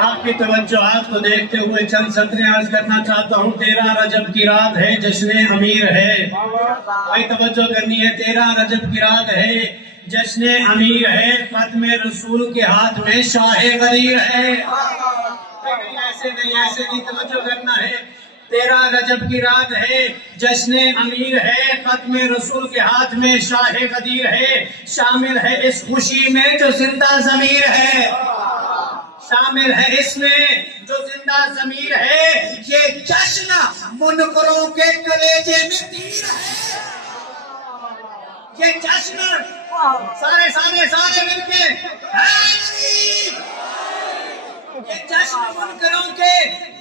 آپ کی توجہات کو دیکھتے ہوئے چند سطریں عرض کرنا چاہتا ہوں۔ 13 رجب کی رات ہے، جشن امیر ہے۔ بھائی توجہ کرنی ہے، 13 رجب کی رات ہے، جشن امیر ہے، ختم رسول کے ہاتھ میں شاہ غدیر ہے۔ ایسے نہیں توجہ کرنا ہے۔ 13 رجب کی رات ہے، جشن امیر ہے، ختم رسول کے ہاتھ میں شاہ غدیر ہے۔ شامل ہے اس خوشی میں جو زندہ ضمیر ہے، شامل ہے اس میں جو زندہ ضمیر ہے۔ یہ جشن منکروں کے کلیجے میں تیر ہے، یہ جشن سارے مل کے یہ جشن منکروں کے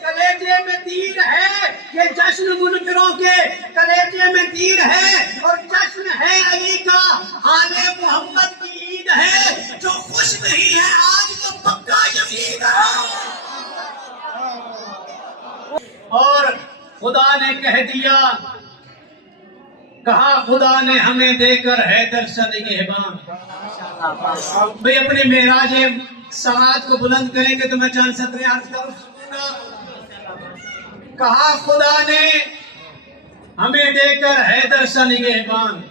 کلیجے میں تیر ہے، یہ جشن منکروں کے کلیجے میں تیر ہے، اور جشن ہے علی کا، آل محمد کی عید ہے، جو خوش نہیں ہے آج وہ پکا یزید ہے۔ اور خدا نے کہہ دیا، کہا خدا نے ہمیں دے کر حیدر سے نگہبان۔ بھئی اپنے معراج سماعت کو بلند کریں گے تو میں چند سطریں عرض کروں گا۔ کہا خدا نے ہمیں دے کر حیدر سے نگہبان،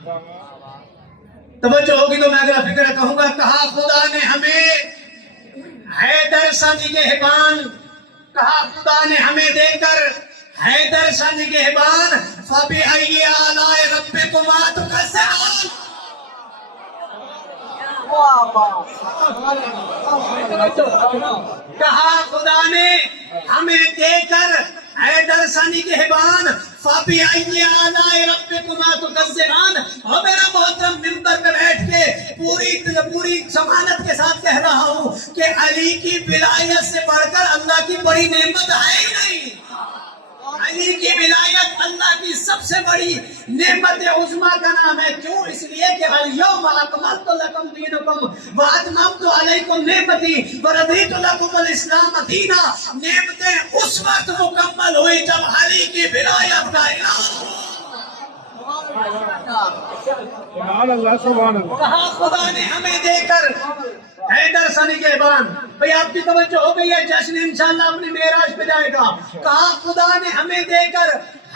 توجہ ہوگی تو میں اگلا فکر کہوں گا۔ کہا خدا نے ہمیں حیدر سے نگہبان، کہا خدا نے ہمیں دے کر حیدر سے نگہبان، فَبِأَيِّ آلَاءِ رَبِّكُمَا تُكَذِّبَانِ۔ کہا خدا نے ہمیں دے کر حیدر سے نگہبان، فَبِأَيِّ آلَاءِ رَبِّكُمَا تُكَذِّبَانِ۔ اور میرا محترم ممبر پہ بیٹھ کے پوری ضمانت کے ساتھ کہہ رہا ہوں کہ علی کی ولایت سے بڑھ کر اللہ کی بڑی نعمت ہے ہی نہیں۔ علی کی ولایت اللہ کی سب سے بڑی نعمت عظمیٰ کا نام ہے۔ کیوں؟ اس لیے کہ الیوم اکملت لکم دینکم واتممت علیکم نعمتی ورضیت لکم الاسلام دینا۔ نعمتیں اس وقت مکمل ہوئی جب علی کی ولایت کا اعلان ہوا۔ کہا خدا نے ہمیں دے کر حیدر سے نگہبان۔ بھئی آپ کی توجہ ہو گئی ہے، جشن انشاءاللہ اپنی معراج پہ جائے گا۔ کہا خدا نے ہمیں دے کر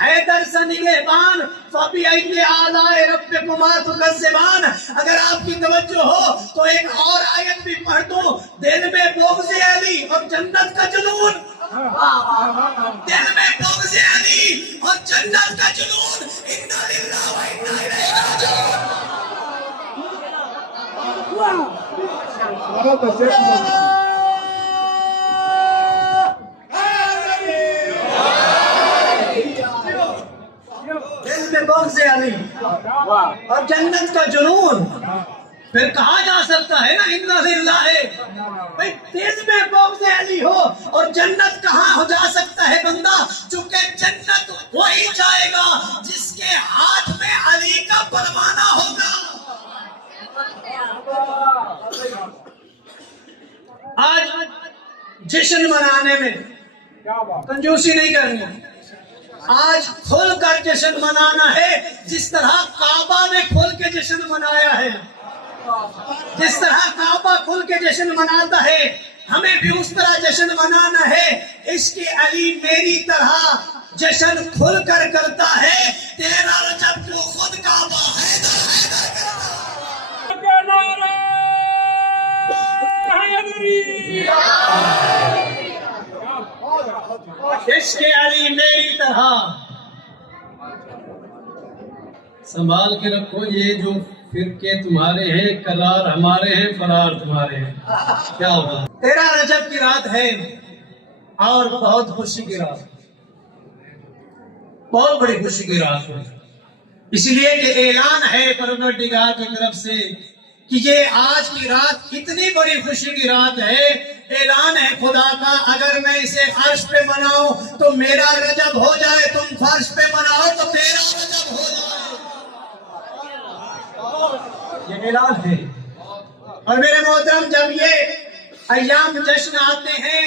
حیدر سے نگہبان، فَبِأَيِّ آلَاءِ رَبِّكُمَا تُكَذِّبَانِ۔ اگر آپ کی توجہ ہو تو ایک اور آیت بھی پڑھ دوں۔ دل میں بغض علی اور جنت کا جنون، دل میں بغض علی اور جنت کا جنون، اِنَّا لِلَّهِ وَإِنَّا إِلَيْهِ رَاجِعُونَ۔ دل میں بغض علی اور جنت کا جنون، پھر کہا جا سکتا ہے نا اِنَّا لِلَّهِ۔ بھئی دل میں بغض علی ہو اور جنت کہاں ہو جا سکتا ہے بندہ؟ چونکہ جنت وہی جائے گا جس کے ہاتھ میں علی کا پروانہ ہوگا۔ آج جشن منانے میں کنجوسی نہیں کرنی، آج کھل کر جشن منانا ہے، جس طرح کعبہ نے کھل کے جشن منایا ہے، جس طرح کعبہ کھل کے جشن مناتا ہے، ہمیں بھی اس طرح جشن منانا ہے۔ عشق علی میری طرح جشن کھل کر کرتا ہے، 13 رجب کو خود کعبہ حیدر عشق علی میری طرح۔ سنبھال کے رکھو، یہ جو فرقے تمہارے ہیں قرار ہمارے ہیں، فرار تمہارے ہیں۔ کیا ہوگا؟ 13 رجب کی رات ہے اور بہت خوشی کی رات، بہت بڑی خوشی کی رات ہے، اس لیے کہ اعلان ہے پروردگار کی طرف سے کہ یہ آج کی رات اتنی بڑی خوشی کی رات ہے۔ اعلان ہے خدا کا، اگر میں اسے عرش پہ مناؤں تو میرا رجب ہو جائے، تم فرش پہ مناؤ تو تیرا رجب ہو جائے، یہ اعلان ہے۔ اور میرے محترم، جب یہ ایام جشن آتے ہیں،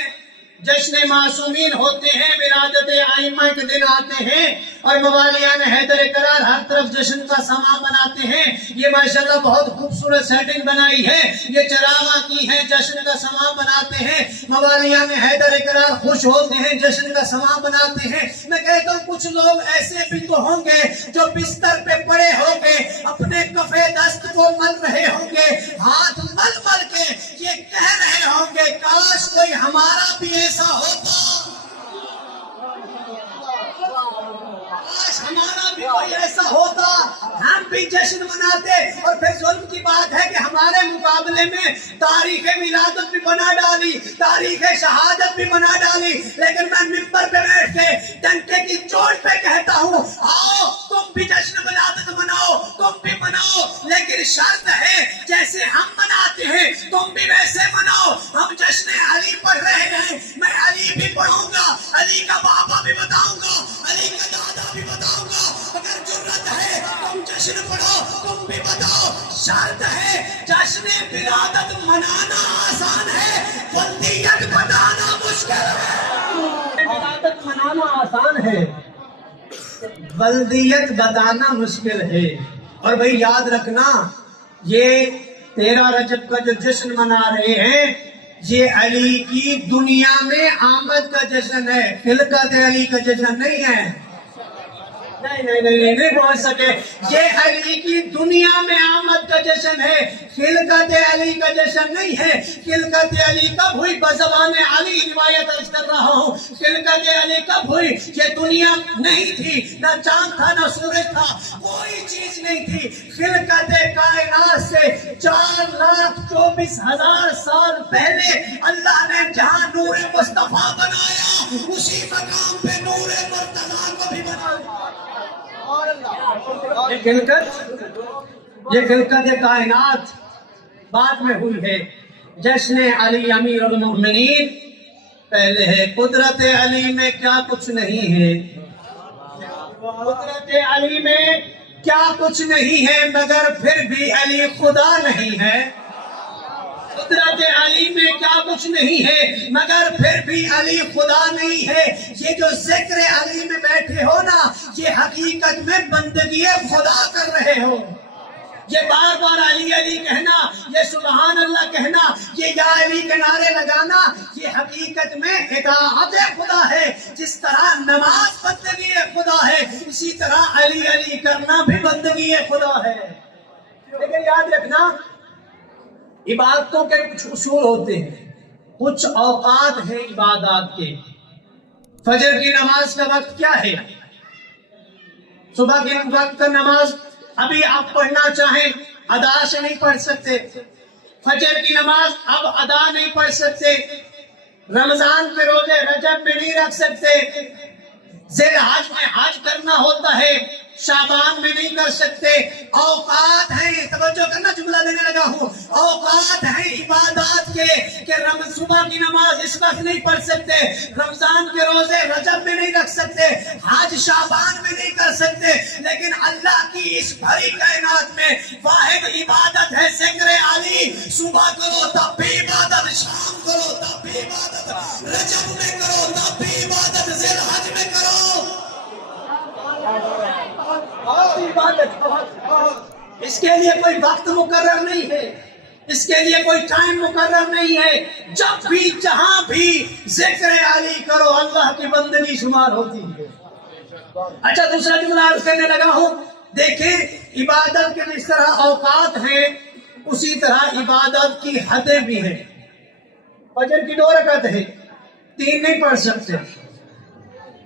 جشن معصومین ہوتے ہیں، ولادت ائمہ کے دن آتے ہیں اور موالیان حیدر کرار ہر طرف جشن کا سامان بناتے ہیں۔ یہ ماشاءاللہ بہت خوبصورت سیٹنگ بنائی ہے، یہ چراغاں کی ہے، جشن کا سامان بناتے ہیں، موالیان حیدر کرار خوش ہوتے ہیں، جشن کا سامان بناتے ہیں۔ میں کہتا ہوں کچھ لوگ ایسے بھی تو ہوں گے جو بستر پہ پڑے ہوں گے، اپنے کفے دست کو مل رہے ہوں گے، ہاتھ مل مل کے یہ کہہ رہے ہوں گے کاش کوئی ہمارا بھی ایسا ہوتا، کاش ہمارا بھی کوئی ایسا ہوتا، ہم بھی جشن مناتے۔ اور پھر ظلم کی بات ہے کہ ہمارے مقابلے میں تاریخ ولادت بھی بنا ڈالی، تاریخ شہادت بھی بنا ڈالی، لیکن میں ممبر پہ بیٹھ کے ڈنکے کی چوٹ پہ کہتا ہوں آؤ تم بھی جشن ولادت مناؤ، تم بھی مناؤ، لیکن شرط ہے جیسے ہم مناتے ہیں تم بھی ویسے مناؤ۔ ہم جشن علی پڑھ رہے ہیں، میں علی بھی پڑھوں گا، علی کا بابا بھی بتاؤں گا، علی کا دادا بھی بتاؤں گا۔ اگر جرت ہے تم جشن پڑھو، تم بھی بتاؤ۔ شرط ہے جشن ولادت منانا آسان ہے، ولدیت بتانا مشکل ہے۔ ولادت منانا آسان ہے، ولدیت بتانا مشکل ہے۔ اور بھئی یاد رکھنا یہ 13 رجب کا جو جشن منا رہے ہیں یہ علی کی دنیا میں آمد کا جشن ہے، خلقت علی کا جشن نہیں ہے۔ نہیں پہنچ سکے، یہ علی کی دنیا میں آمد کا جشن ہے، خلقت علی کا جشن نہیں ہے۔ خلقت علی کب ہوئی؟ بزبان علی روایت عرض کر رہا ہوں، خلقت علی کب ہوئی؟ یہ دنیا نہیں تھی، نہ چاند تھا نہ سورج تھا، کوئی چیز نہیں تھی۔ خلقت کائنات سے 4,24,000 سال پہلے اللہ نے جہاں نور مصطفیٰ بنایا اسی مقام پہ نور مرتضیٰ کو بھی بنایا۔ یہ خلقت کائنات بعد میں ہوئی ہے، جشن علی امیر المؤمنین پہلے ہے۔ قدرت علی میں کیا کچھ نہیں ہے، قدرت علی میں کیا کچھ نہیں ہے، مگر پھر بھی علی خدا نہیں ہے۔ قدرت علی میں کیا کچھ نہیں ہے مگر پھر بھی علی خدا نہیں ہے۔ یہ جو ذکر علی میں بیٹھے ہو نا، یہ حقیقت میں بندگی خدا کر رہے ہو۔ یہ بار بار علی علی کہنا، یہ سبحان اللہ کہنا، یہ یا علی کے نعرے لگانا، یہ حقیقت میں اطاعت خدا ہے۔ جس طرح نماز بندگی خدا ہے، اسی طرح علی علی کرنا بھی بندگی خدا ہے۔ لیکن یاد رکھنا عبادتوں کے کچھ اصول ہوتے ہیں، کچھ اوقات ہیں عبادات کے۔ فجر کی نماز کا وقت کیا ہے؟ صبح کی وقت کا نماز ابھی آپ پڑھنا چاہیں ادا سے نہیں پڑھ سکتے، فجر کی نماز اب ادا نہیں پڑھ سکتے، رمضان کے روزے رجب میں نہیں رکھ سکتے، ذی الحج میں حج کرنا ہوتا ہے، شعبان میں نہیں کر سکتے۔ اوقات ہیں، توجہ کرنا جملہ دینے لگا ہوں، اوقات ہیں عبادات کے کہ صبح کی نماز اس وقت نہیں پڑھ سکتے، رمضان کے روزے رجب میں نہیں رکھ سکتے، حج شعبان میں نہیں کر سکتے، لیکن اللہ کی اس بھری کائنات میں واحد عبادت ہے ذکر علی۔ صبح کرو تب بھی عبادت، شام کرو تب بھی عبادت، رجب میں کرو تب بھی عبادت، ذی الحج میں کرو۔ اس کے لیے کوئی وقت مقرر نہیں ہے، اس کے لیے کوئی ٹائم مقرر نہیں ہے، جب بھی جہاں بھی ذکر علی کرو اللہ کی بندگی شمار ہوتی ہے۔ اچھا دوسرا جملہ عرض کرنے لگا ہوں، دیکھیں عبادت کے جس طرح اوقات ہیں اسی طرح عبادت کی حدیں بھی ہیں۔ فجر کی 2 رکعت ہے، 3 نہیں پڑھ سکتے،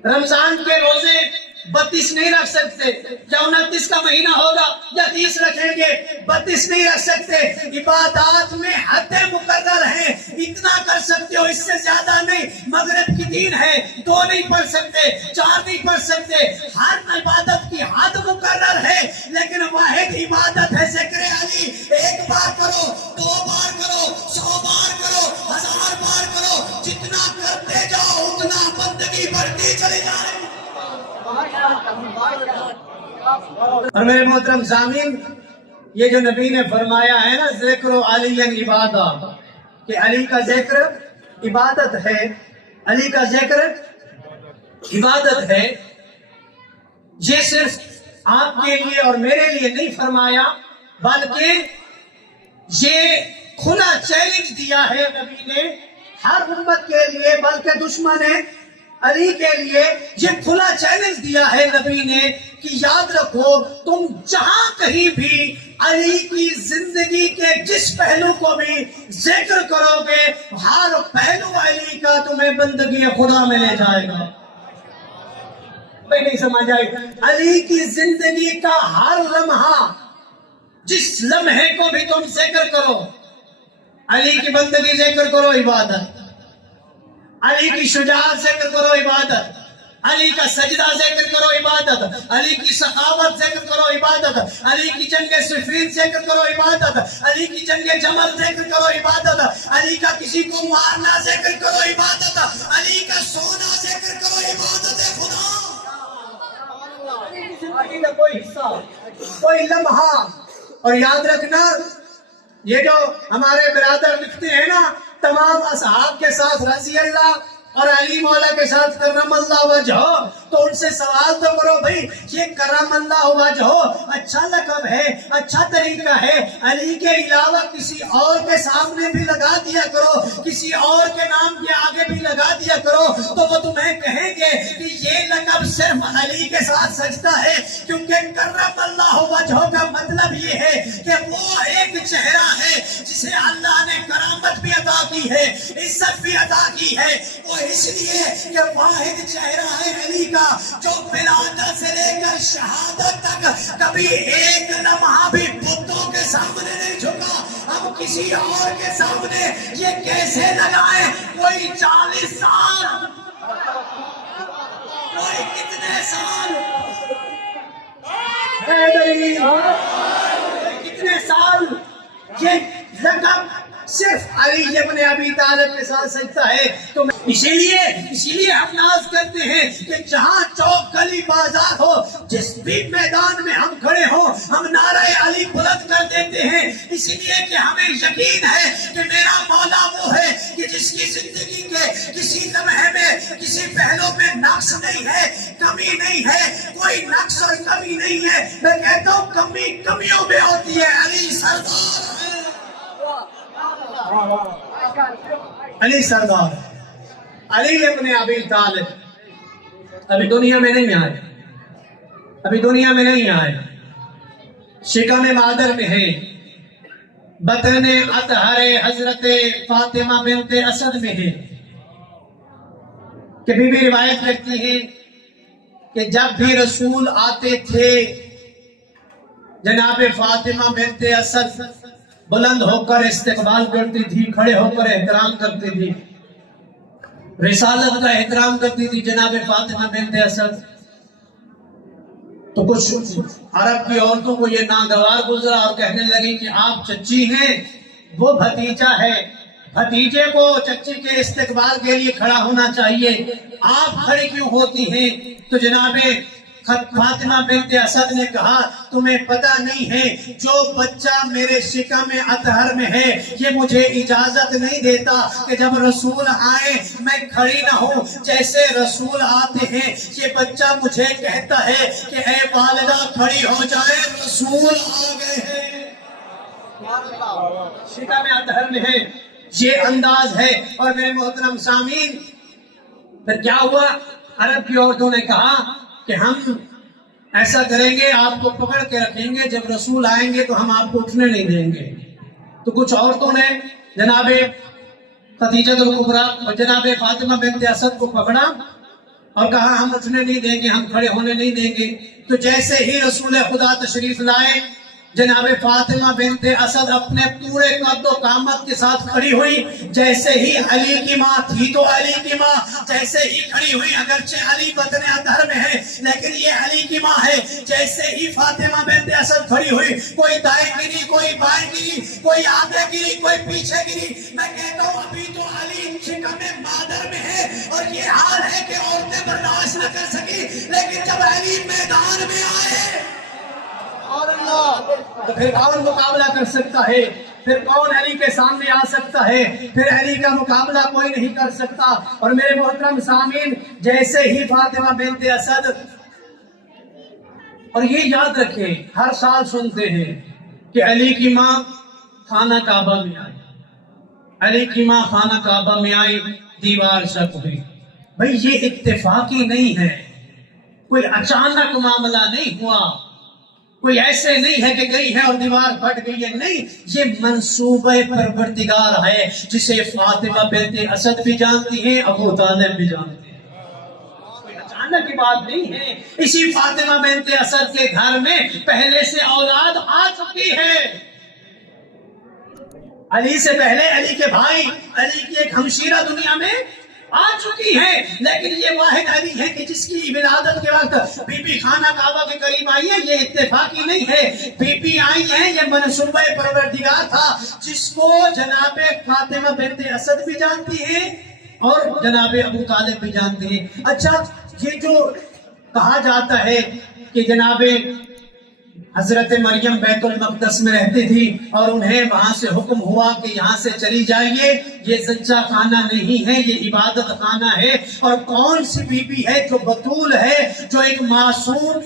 رمضان کے روزے 32 نہیں رکھ سکتے، یا 29 کا مہینہ ہوگا یا 30 رکھیں گے، 32 نہیں رکھ سکتے۔ عبادات میں حدیں مقرر ہیں، اتنا کر سکتے ہو اس سے زیادہ نہیں۔ مغرب کی 3 ہے، 2 نہیں پڑھ سکتے، 4 نہیں پڑھ سکتے، ہر عبادت کی حد مقرر ہے، لیکن واحد عبادت ہے ذکر علی۔ 1 بار کرو، 2 بار کرو، 100 بار کرو، 1000 بار کرو، جتنا کرتے جاؤ اتنا بندگی بڑھتی چلی جائے۔ اور میرے محترم سامعین، یہ جو نبی نے فرمایا ہے نا ذکر علی عبادت، کہ علی کا ذکر عبادت ہے، علی کا ذکر عبادت ہے. یہ صرف آپ کے لیے اور میرے لیے نہیں فرمایا، بلکہ یہ کھلا چیلنج دیا ہے نبی نے ہر امت کے لیے، بلکہ دشمن علی کے لیے یہ کھلا چیلنج دیا ہے نبی نے کہ یاد رکھو تم جہاں کہیں بھی علی کی زندگی کے جس پہلو کو بھی ذکر کرو گے، ہر پہلو علی کا تمہیں بندگی خدا میں لے جائے گا. میں نہیں سمجھ آئی. علی کی زندگی کا ہر لمحہ، جس لمحے کو بھی تم ذکر کرو، علی کی بندگی ذکر کرو عبادت، علی کی شجاعت ذکر کرو عبادت، علی کا سجدہ ذکر کرو عبادت، علی کی سخاوت ذکر کرو عبادت، علی کی جنگ صفین ذکر کرو عبادت، علی کی جنگ جمل ذکر کرو عبادت، علی کا کسی کو مارنا ذکر کرو عبادت، علی کا سونا ذکر کرو عبادت خدا. زندگی کا کوئی حصہ، کوئی لمحہ. اور یاد رکھنا یہ جو ہمارے برادر لکھتے ہیں نا تمام اصحاب کے ساتھ رضی اللہ اور علی مولا کے ساتھ کرم اللہ وجہہ، تو ان سے سوال تو کرو بھئی یہ کرم اللہ وجہہ اچھا لقب ہے، اچھا طریقہ ہے، علی کے علاوہ کسی اور کے سامنے بھی لگا دیا کرو، کسی اور کے نام کے آگے بھی لگا دیا کرو، تو وہ تمہیں کہیں گے کہ یہ لقب صرف علی کے ساتھ سجتا ہے. کیونکہ کرم اللہ وجہہ کا مطلب یہ ہے کہ وہ ایک چہرہ ہے جسے اللہ نے کرامت بھی عطا کی ہے، عزت بھی عطا کی ہے. وہ اس لیے کہ واحد چہرہ ہے علی کا جو ولادت سے لے کر شہادت تک کبھی ایک لمحہ بھی بتوں کے سامنے نہیں جھکا. ہم کسی اور کے سامنے یہ کیسے لگائیں؟ کوئی 40 سال، کوئی کتنے سال، کتنے سال یہ لقب صرف علی ابن ابی طالب کے ساتھ سجتا ہے. تو اسی لیے ہم ناز کرتے ہیں کہ جہاں چوک گلی بازار ہو، جس بھی میدان میں ہم کھڑے ہوں، ہم نعرہ علی بلند کر دیتے ہیں. اسی لیے کہ ہمیں یقین ہے کہ میرا مولا وہ ہے کہ جس کی زندگی کے کسی لمحے میں کسی پہلو میں نقص نہیں ہے، کمی نہیں ہے، کوئی نقص اور کمی نہیں ہے. میں کہتا ہوں کمی کمیوں میں ہوتی ہے. علی سردار ہے، علی سردار، علی ابن ابی طالب ابھی دنیا میں نہیں آئے، ابھی دنیا میں نہیں آئے، شکم مادر میں ہے، بطن اطہر حضرت فاطمہ بنت اسد میں ہے. کہ بی بی روایت کرتی ہے کہ جب بھی رسول آتے تھے جناب فاطمہ بنت اسد بلند ہو کر استقبال کرتی تھی، کھڑے ہو کر احترام کرتی تھی، رسالت کا احترام کرتی تھی جناب فاطمہ بنت اسد. تو کچھ عرب کی عورتوں کو یہ ناگوار گزرا اور کہنے لگی کہ آپ چچی ہیں، وہ بھتیجا ہے، بھتیجے کو چچی کے استقبال کے لیے کھڑا ہونا چاہیے، آپ کھڑی کیوں ہوتی ہیں؟ تو جناب فاطمہ بنت اسد نے کہا تمہیں پتہ نہیں ہے جو بچہ میرے شکم اطہر میں ہے یہ مجھے اجازت نہیں دیتا کہ جب رسول آئے میں کھڑی نہ ہوں. جیسے رسول آتے ہیں یہ بچہ مجھے کہتا ہے کہ اے والدہ کھڑی ہو جائے، رسول آ گئے ہیں، شکم اطہر میں ہے. یہ انداز ہے. اور میرے محترم سامعین، پھر کیا ہوا؟ عرب کی عورتوں نے کہا کہ ہم ایسا کریں گے، آپ کو پکڑ کے رکھیں گے، جب رسول آئیں گے تو ہم آپ کو اٹھنے نہیں دیں گے. تو کچھ عورتوں نے جناب خدیجہ الکبریٰ اور جناب فاطمہ بنت اسد کو پکڑا اور کہا ہم اٹھنے نہیں دیں گے، ہم کھڑے ہونے نہیں دیں گے. تو جیسے ہی رسول خدا تشریف لائے، جناب فاطمہ بنت اسد اپنے پورے قد و قامت کے ساتھ کھڑی ہوئی. جیسے ہی علی کی ماں تھی تو علی کی ماں جیسے ہی کھڑی ہوئی، اگرچہ علی بطن اطہر میں ہے لیکن یہ علی کی ماں ہے. جیسے ہی فاطمہ بنت اسد کھڑی ہوئی، کوئی دائیں گری، کوئی بائیں گری، کوئی آگے گری، کوئی پیچھے گری. میں کہتا ہوں ابھی تو علی شکم مادر میں ہے اور یہ حال ہے کہ عورتیں برداشت نہ کر سکی، لیکن جب علی میدان میں آئے تو پھر کون مقابلہ کر سکتا ہے؟ پھر کون علی کے سامنے آ سکتا ہے؟ پھر علی کا مقابلہ کوئی نہیں کر سکتا۔ اور میرے محترم سامعین، جیسے ہی فاطمہ بنت اسد، اور یہ یاد رکھیں ہر سال سنتے ہیں کہ علی کی ماں خانہ کعبہ میں آئی، علی کی ماں خانہ کعبہ میں آئی، دیوار شق ہوئی۔ بھئی یہ اتفاقی نہیں ہے، کوئی اچانک معاملہ نہیں ہوا، کوئی ایسے نہیں ہے کہ گئی ہے اور دیوار پھٹ گئی ہے، نہیں، یہ منصوبہ پروردگار ہے جسے فاطمہ بنت اسد بھی جانتی ہیں، ابو طالب بھی جانتے ہیں، کوئی اچانک کی بات نہیں ہے۔ اسی فاطمہ بنت اسد کے گھر میں پہلے سے اولاد آ چکی ہے، علی سے پہلے علی کے بھائی، علی کی ایک ہمشیرہ دنیا میں آ چکی ہے، لیکن یہ واحد علی ہے کہ جس کی ولادت کے وقت بی بی خانہ کعبہ کے قریب آئی ہے۔ یہ اتفاقی نہیں ہے، بی بی آئی ہیں، یہ منصوبہ پروردگار تھا جس کو جناب فاطمہ بنت اسد بھی جانتی ہیں اور جناب ابو طالب بھی جانتے ہیں۔ اچھا، یہ جو کہا جاتا ہے کہ جناب حضرت مریم بیت المقدس میں رہتی تھی اور انہیں وہاں سے حکم ہوا کہ یہاں سے چلی جائیے، یہ زچہ خانہ نہیں ہے، یہ عبادت خانہ ہے۔ اور کون سی بی بی ہے جو بطول ہے، جو ایک معصوم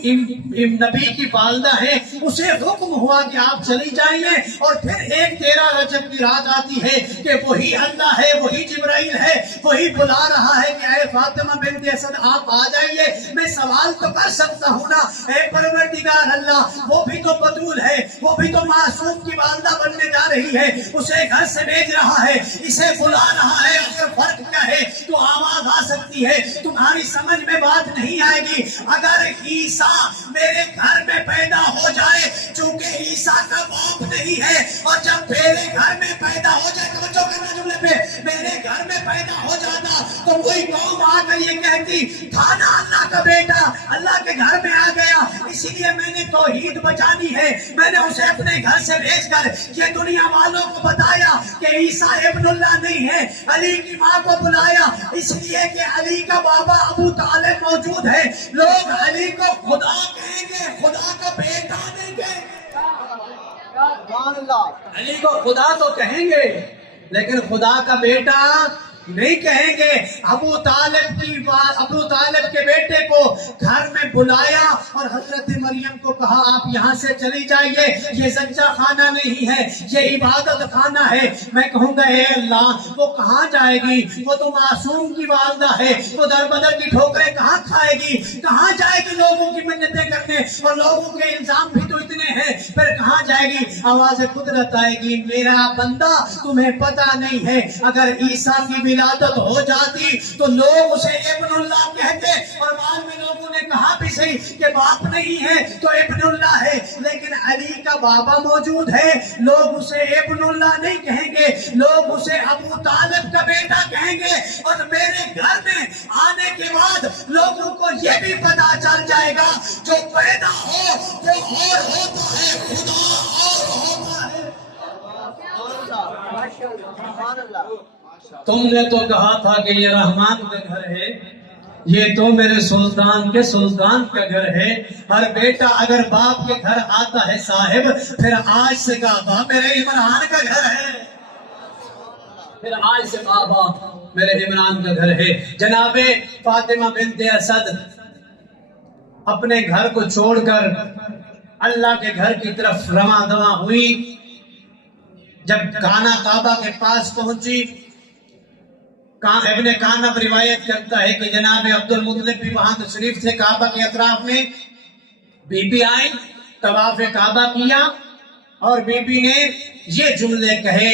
نبی کی والدہ ہے، اسے حکم ہوا کہ آپ چلی جائیے، اور پھر ایک 13 رجب کی رات آتی ہے کہ وہی اللہ ہے، وہی جبرائیل ہے، وہی بلا رہا ہے کہ اے فاطمہ بنت اسد آپ آ جائیے۔ میں سوال تو کر سکتا ہوں نا، اے پروردگار اللہ، وہ بھی تو بطول ہے، وہ بھی تو معصوم کی والدہ بننے جا رہی ہے، اسے گھر سے بھیج رہا ہے، اسے بلا رہا ہے، اگر فرق کیا ہے تو آواز آ سکتی ہے، تمہاری سمجھ میں بات نہیں آئے گی۔ اگر عیسیٰ میرے گھر میں پیدا ہو جائے، چونکہ عیسیٰ کا باپ نہیں ہے، اور جب میرے گھر میں پیدا ہو جائے، توجہ کرنا جملے پہ، میرے گھر میں پیدا ہو جاتا تو کوئی قوم آ کر یہ کہتی کھانا اللہ کا بیٹا اللہ کے گھر میں آ گیا، اسی لیے میں نے توحید بچانی ہے، میں نے اسے اپنے گھر سے بھیج کر یہ دنیا والوں کو بتایا کہ عیسیٰ ابن اللہ نہیں ہے، علی کی ماں کو بلایا اس لیے کہ علی کا بابا ابو طالب موجود ہے، لوگ علی کو خدا کہیں گے، خدا کا بیٹا نہیں کہیں گے، علی کو خدا تو کہیں گے لیکن خدا کا بیٹا نہیں کہیں گے۔ ابو طالب کے بیٹے کو گھر میں بلایا اور حضرت مریم کو کہا آپ یہاں سے چلی جائیے، یہ زچہ خانہ نہیں ہے، یہ عبادت خانہ ہے۔ میں کہوں گا اے اللہ، وہ کہاں جائے گی؟ وہ تو معصوم کی والدہ ہے، وہ در بدر کی ٹھوکریں کہاں کھائے گی؟ کہاں جائے گی لوگوں کی منتیں کرنے؟ اور لوگوں کے الزام بھی تو اتنے ہیں، پھر کہاں جائے گی؟ آواز قدرت آئے گی، میرا بندہ تمہیں پتہ نہیں ہے، اگر عیسیٰ کی ولادت ہو جاتی تو لوگ اسے ابن اللہ کہتے، اور بعد میں لوگوں نے کہا بھی صحیح کہ باپ نہیں ہے تو ابن اللہ ہے، لیکن علی کا بابا موجود ہے، لوگ اسے ابن اللہ نہیں کہیں گے، لوگ اسے ابو طالب کا بیٹا کہیں گے۔ اور میرے گھر میں آنے کے بعد لوگوں کو یہ بھی پتا چل جائے گا جو پیدا ہو وہ اور ہوتا ہے، خدا اور ہوتا ہے۔ تم نے تو کہا تھا کہ یہ رحمان کا گھر ہے، یہ تو میرے سلطان کے سلطان کا گھر ہے۔ ہر بیٹا اگر باپ کے گھر آتا ہے صاحب، پھر آج سے کعبہ میرے عمران کا گھر ہے، پھر آج سے کعبہ میرے عمران کا گھر ہے۔ جناب فاطمہ بنت اسد اپنے گھر کو چھوڑ کر اللہ کے گھر کی طرف رواں دواں ہوئی۔ جب خانہ کعبہ کے پاس پہنچی، ابن کانب روایت کرتا ہے کہ جناب عبد المطلب بھی وہاں تشریف تھے کعبہ کے اطراف میں۔ بی بی آئی، طواف کعبہ کیا، اور بی بی نے یہ جملے کہے،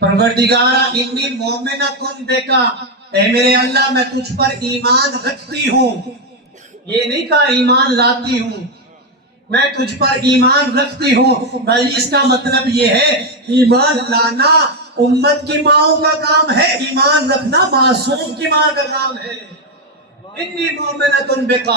پروردگارا انی مومنۃ بک، اے میرے اللہ میں تجھ پر ایمان رکھتی ہوں، یہ نہیں کہا ایمان لاتی ہوں، میں تجھ پر ایمان رکھتی ہوں۔ بھائی اس کا مطلب یہ ہے ایمان لانا امت کی ماؤں کا کام ہے، ایمان رکھنا معصوم کی ماں کا کام ہے۔ انی مومنۃ بک،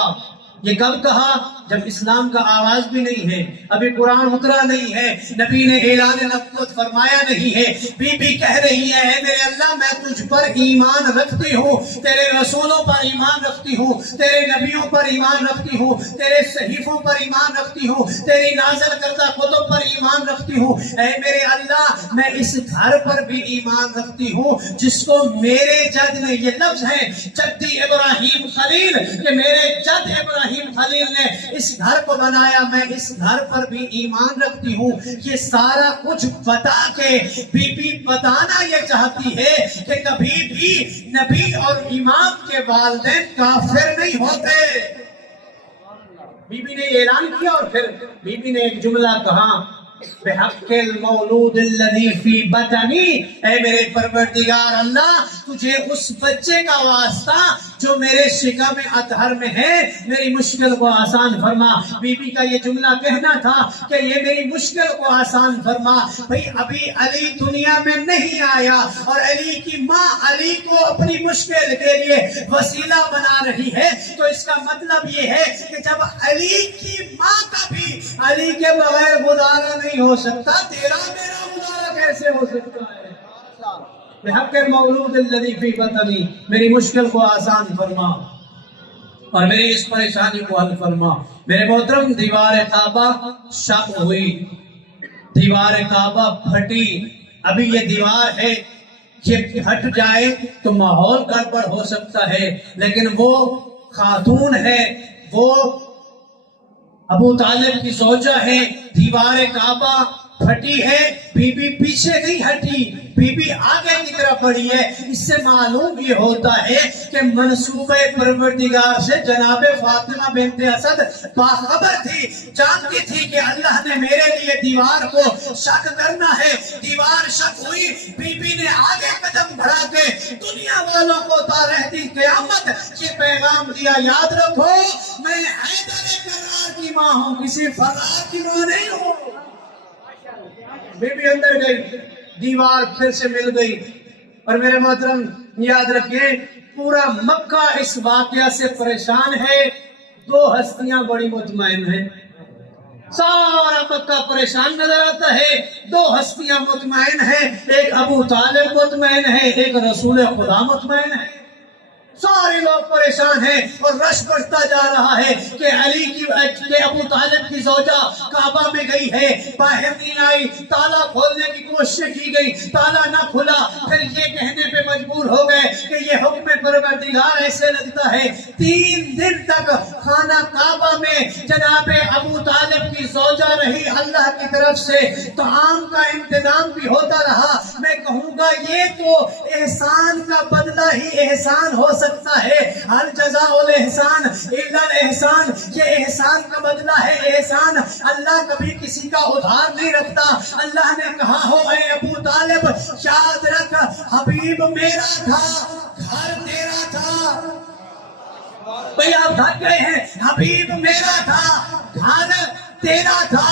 یہ کب کہا؟ جب اسلام کا آواز بھی نہیں ہے، ابھی قرآن اترا نہیں ہے، نبی نے اعلان نبوت فرمایا نہیں ہے، بی بی کہہ رہی ہے اے میرے اللہ میں تجھ پر ایمان رکھتی ہوں، تیرے رسولوں پر ایمان رکھتی ہوں، تیرے نبیوں پر ایمان رکھتی ہوں، تیرے صحیفوں پر ایمان رکھتی ہوں، تیری نازل کردہ کتب پر ایمان رکھتی ہوں، اے میرے اللہ میں اس گھر پر بھی ایمان رکھتی ہوں جس کو میرے جد نے، یہ لفظ ہے جدی ابراہیم خلیل، کہ میرے جد ابراہیم خلیل نے اس گھر کو بنایا، میں اس گھر پر بھی ایمان رکھتی ہوں۔ یہ سارا کچھ بتا کے بی بی بتانا یہ چاہتی ہے کہ کبھی بھی نبی اور امام کے والدین کافر نہیں ہوتے۔ بی بی نے اعلان کیا اور پھر بی بی نے ایک جملہ کہا، بحق المولود الذی فی بطنی، اے میرے پروردگار اللہ تجھے اس بچے کا واسطہ جو میرے شکم اطہر میں ہے میری مشکل کو آسان فرما۔ بی بی کا یہ جملہ کہنا تھا کہ یہ میری مشکل کو آسان فرما۔ بھئی ابھی علی دنیا میں نہیں آیا اور علی کی ماں علی کو اپنی مشکل کے لیے وسیلہ بنا رہی ہے، تو اس کا مطلب یہ ہے کہ جب علی کی ماں کا بھی علی کے بغیر گزارا نہیں ہو سکتا، تیرا میرا گزارا کیسے ہو سکتا ہے؟ بحق المولود الذی فی بطنی، میری مشکل کو آسان فرما اور میری اس پریشانی کو حل فرما۔ میرے محترم دیوار کعبہ شق ہوئی، دیوار کعبہ پھٹی، ابھی یہ دیوار ہے، یہ پھٹ جائے تو ماحول گڑبڑ ہو سکتا ہے، لیکن وہ خاتون ہے، وہ ابو طالب کی زوجہ ہے، دیوار کعبہ پھٹی ہے، بی بی پیچھے نہیں ہٹی، بی بی آگے کی طرف بڑھی ہے۔ اس سے معلوم یہ ہوتا ہے کہ منصوبہ پروردگار سے جناب فاطمہ بنت اسد باخبر تھی، جانتی تھی کہ اللہ نے میرے لیے دیوار کو شق کرنا ہے۔ دیوار شق ہوئی، بی بی نے آگے قدم بڑھا کے دنیا والوں کو تا رہتی قیامت یہ پیغام دیا، یاد رکھو میں حیدر کرار کی ماں ہوں، کسی فرار کی ماں نہیں ہوں۔ بی بی اندر گئی، دیوار پھر سے مل گئی، اور میرے محترم یاد رکھیں پورا مکہ اس واقعہ سے پریشان ہے، دو ہستیاں بڑی مطمئن ہیں، سارا مکہ پریشان نظر آتا ہے، دو ہستیاں مطمئن ہیں، ایک ابو طالب مطمئن ہے، ایک رسول خدا مطمئن ہے۔ سارے لوگ پریشان ہیں اور رش بڑھتا جا رہا ہے کہ علی کی ابو طالب کی زوجہ کعبہ میں گئی ہے، باہر نہیں آئی، تالا کھولنے کی کوشش کی گئی، تالا نہ کھلا، پھر یہ کہنے پہ مجبور ہو گئے کہ یہ حکم پروردگار ایسے لگتا ہے۔ 3 دن تک خانہ کعبہ میں جناب ابو طالب کی زوجہ رہی، اللہ کی طرف سے طعام کا انتظام بھی ہوتا رہا۔ میں کہوں گا یہ تو احسان کا بدلہ ہی احسان ہو سکتا ہے، ہر جزاء الاحسان الا الاحسان، یہ احسان کا بدلہ ہے احسان۔ اللہ کبھی کسی کا ادھار نہیں رکھتا۔ اللہ نے کہا ہو اے ابو طالب یاد رکھ حبیب میرا تھا، گھر تیرا تھا۔ بھئی آپ تھک گئے ہیں، حبیب میرا تھا، گھر تیرا تھا،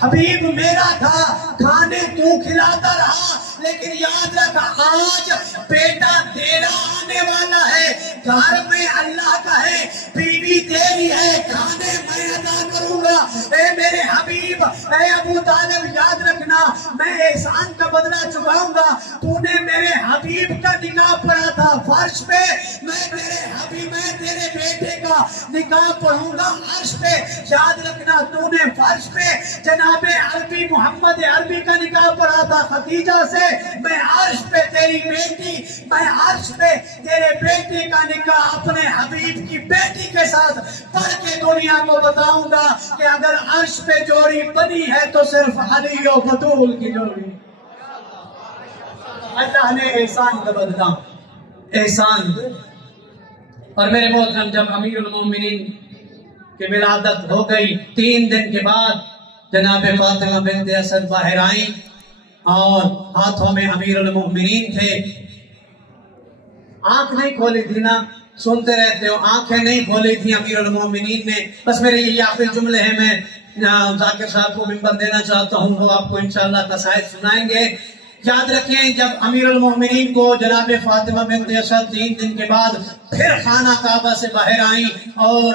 حبیب میرا تھا، کھانے تو کھلاتا رہا، لیکن یاد رکھ آج بیٹا تیرا آنے والا ہے، گھر میں اللہ کا ہے، بیوی تیری ہے، کھانے میں ادا کروں گا۔ اے میرے حبیب، اے ابو طالب یاد رکھنا میں احسان کا بدلہ چکاؤں گا۔ تو نے میرے حبیب کا نکاح پڑھا تھا فرش پہ، میں میرے حبیب میں تیرے بیٹے کا نکاح پڑھوں گا عرش پہ۔ یاد رکھنا تو نے فرش پہ جناب عربی محمد عربی کا نکاح پڑھا تھا خدیجہ سے، میں عرش پہ تیری بیٹی، میں عرش پہ تیرے بیٹے کا نکاح اپنے حبیب کی بیٹی کے ساتھ پڑھ کے دنیا کو بتاؤں گا کہ اگر عرش پہ جوڑی بنی ہے تو صرف علی و بطول کی جوڑی۔ اللہ نے احسان کا بدلہ احسان۔ اور میرے محترم جب امیر المومنین کی ولادت ہو گئی، 3 دن کے بعد جناب فاطمہ بنت اسد باہر آئیں اور ہاتھوں میں امیر المومنین تھے۔ آنکھ نہیں کھولی تھی نا، سنتے رہتے ہو، آنکھیں نہیں کھولی تھی امیر المومنین نے۔ بس میرے یہ آخری جملے ہیں، میں ذاکر صاحب کو منبر دینا چاہتا ہوں، وہ آپ کو انشاءاللہ قصائد سنائیں گے۔ یاد رکھیں جب امیر المومنین کو جناب فاطمہ بنت اسد 3 دن کے بعد پھر خانہ کعبہ سے باہر آئیں اور